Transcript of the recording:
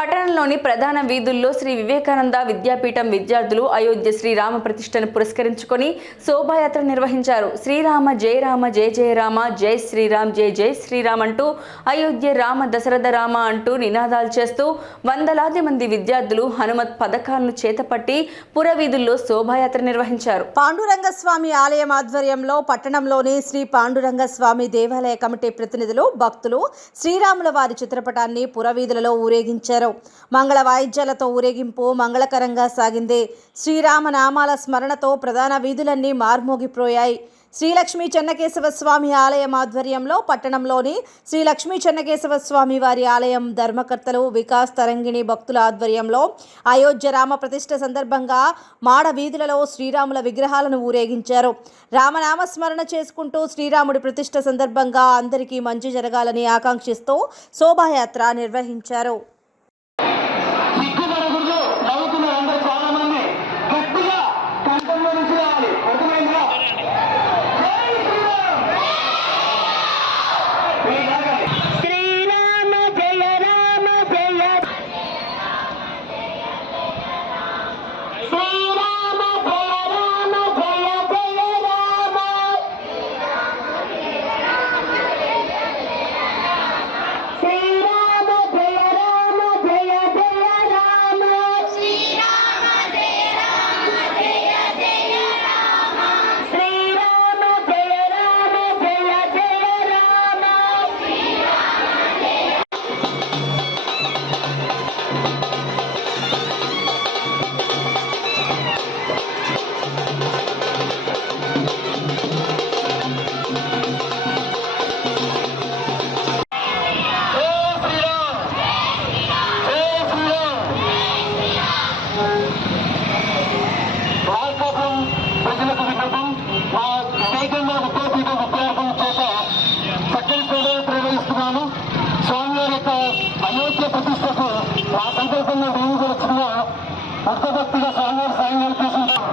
పట్టణంలోని ప్రధాన వీధుల్లో శ్రీ వివేకానంద విద్యాపీఠం విద్యార్థులు అయోధ్య శ్రీరామ ప్రతిష్టను పురస్కరించుకొని శోభాయాత్ర నిర్వహించారు. శ్రీరామ జయ రామ జయ జయ రామ జై శ్రీరామ్ జై జై శ్రీరామ్ అంటూ అయోధ్య రామ దశరథ రామ అంటూ నినాదాలు చేస్తూ వందలాది మంది విద్యార్థులు హనుమత్ పథకాలను చేతపట్టి పురవీధుల్లో శోభాయాత్ర నిర్వహించారు. పాండురంగ స్వామి ఆలయం ఆధ్వర్యంలో పట్టణంలోని శ్రీ పాండురంగ స్వామి దేవాలయ కమిటీ ప్రతినిధులు భక్తులు శ్రీరాముల వారి చిత్రపటాన్ని పురవీధులలో ఊరేగించారు. మంగళ వాయిద్యాలతో ఊరేగింపు మంగళకరంగా సాగింది. శ్రీరామ నామాల స్మరణతో ప్రధాన వీధులన్నీ మార్మోగిపోయాయి. శ్రీలక్ష్మీ చెన్నకేశవ స్వామి ఆలయం ఆధ్వర్యంలో పట్టణంలోని శ్రీ లక్ష్మీ చెన్నకేశవ స్వామి వారి ఆలయం ధర్మకర్తలు వికాస్ తరంగిణి భక్తుల ఆధ్వర్యంలో అయోధ్య రామ ప్రతిష్ఠ సందర్భంగా మాడ వీధులలో శ్రీరాముల విగ్రహాలను ఊరేగించారు. రామనామ స్మరణ చేసుకుంటూ శ్రీరాముడి ప్రతిష్ఠ సందర్భంగా అందరికీ మంచి జరగాలని ఆకాంక్షిస్తూ శోభాయాత్ర నిర్వహించారు. విద్యార్థుల చేత చక్కని సేవలు నిర్వహిస్తున్నాను. స్వామివారి యొక్క అయోధ్య ప్రతిష్టకు మా సంకల్పంగా మేము కూడా చిన్న భక్తభక్తిగా స్వామివారి సాయం కల్పిస్తున్నాను